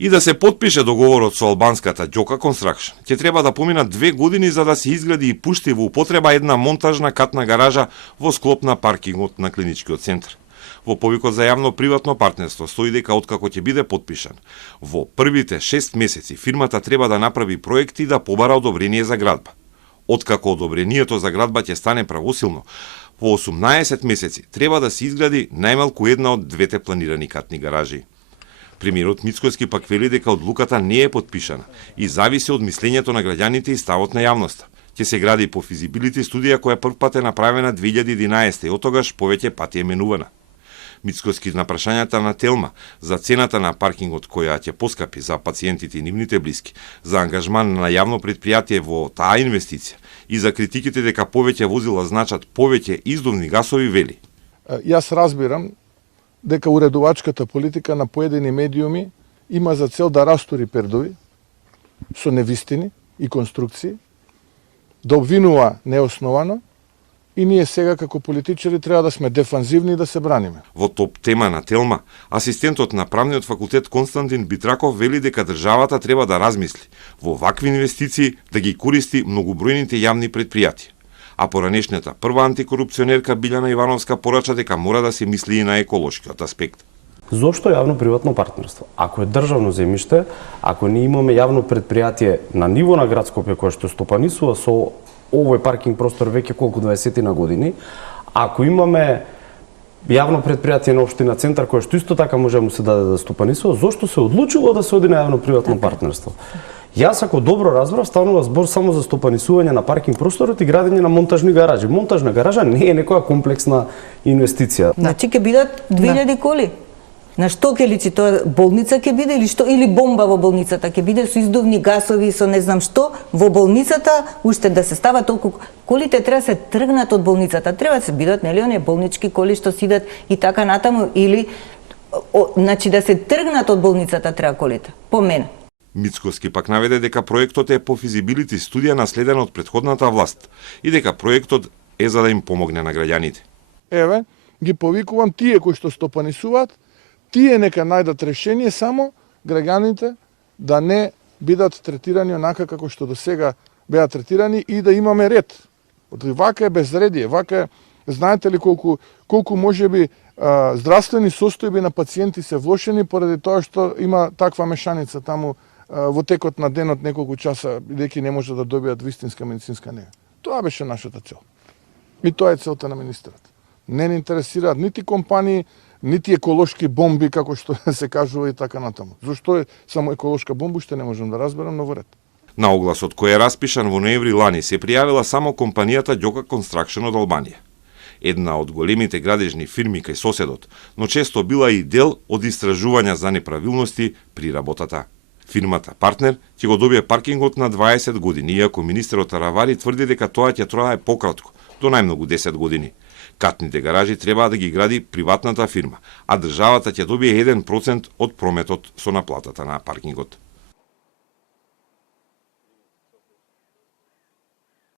И да се потпише договорот со албанската Ѓока Construction, ќе треба да поминат 2 години за да се изгради и пушти во употреба една монтажна катна гаража во склоп на паркингот на клиничкиот центар. Во повикот за јавно-приватно партнерство стои дека откако ќе биде потпишан, во првите 6 месеци фирмата треба да направи проекти и да побара одобрение за градба. Откако одобрението за градба ќе стане правосилно, во 18 месеци треба да се изгради најмалку една од двете планирани катни гаражи. Премиерот Мицкоски пак вели дека одлуката не е потпишана и зависи од мислењето на граѓаните и ставот на јавноста. Ќе се гради по физибилити студија која првпат е направена 2011 и отогаш повеќе пати е менувана. Мицкоски на прашањата на Телма за цената на паркингот која ќе поскапи за пациентите и нивните блиски, за ангажман на јавно претпријатие во таа инвестиција и за критиките дека повеќе возила значат повеќе издувни гасови вели. Јас разбирам дека уредувачката политика на поедини медиуми има за цел да растури пердови со невистини и конструкции, да обвинува неосновано, и ние сега како политичари треба да сме дефанзивни и да се браниме. Во топ тема на Телма, асистентот на правниот факултет Константин Битраков вели дека државата треба да размисли во вакви инвестиции да ги користи многобројните јавни претпријатија. А поранешната прва антикорупционерка Билјана Ивановска порача дека мора да се мисли и на еколошкиот аспект. Зошто јавно-приватно партнерство? Ако е државно земјиште, ако не имаме јавно претпријатие на ниво на град Скопје кое што стопанисува со овој паркинг простор веќе колку 20 на години, ако имаме јавно претпријатие на општина Центар кое што исто така може да му се даде да стопанисува, зошто се одлучило да се оди на јавно-приватно партнерство? Јас ако добро разбрав, станува збор само за стопанисување на паркинг просторот и градење на монтажни гаражи. Монтажна гаража не е некоја комплексна инвестиција. Значи ќе бидат 2000 коли. На што ќе личи тоа? Болница ќе биде или што? Или бомба во болницата ќе биде со издувни гасови, со не знам што? Во болницата уште да се става толку колите треба се тргнат од болницата. Треба да се бидат нели оние болнички коли што сидат и така натаму или значи да се тргнат од болницата треба колите. По мене. Мицкоски пак наведе дека проектот е по физибилити студија наследена од претходната власт и дека проектот е за да им помогне на граѓаните. Еве, ги повикувам тие кои што стопанисуваат, тие нека најдат решение само граѓаните да не бидат третирани онака како што до сега беа третирани и да имаме ред. Вака е безредие, вака е, знаете ли колку можеби здравствени состојби на пациенти се влошени поради тоа што има таква мешаница таму во текот на денот неколку часа, бидејќи не може да добијат вистинска медицинска нега. Тоа беше нашата цел. И тоа е целта на министерот. Не ни интересираат нити компании, нити еколошки бомби, како што се кажува и така натаму. Зошто е само еколошка бомба, уште не можам да разберам, но во ред. На огласот кој е распишан во ноември лани се пријавила само компанијата Ѓока Construction од Албанија. Една од големите градежни фирми кај соседот, но често била и дел од истражувања за неправилности при работата. Фирмата партнер ќе го добие паркингот на 20 години, иако министерот Аравари тврди дека тоа ќе трае пократко, до најмногу 10 години. Катните гаражи треба да ги гради приватната фирма, а државата ќе добие 1% од прометот со наплатата на паркингот.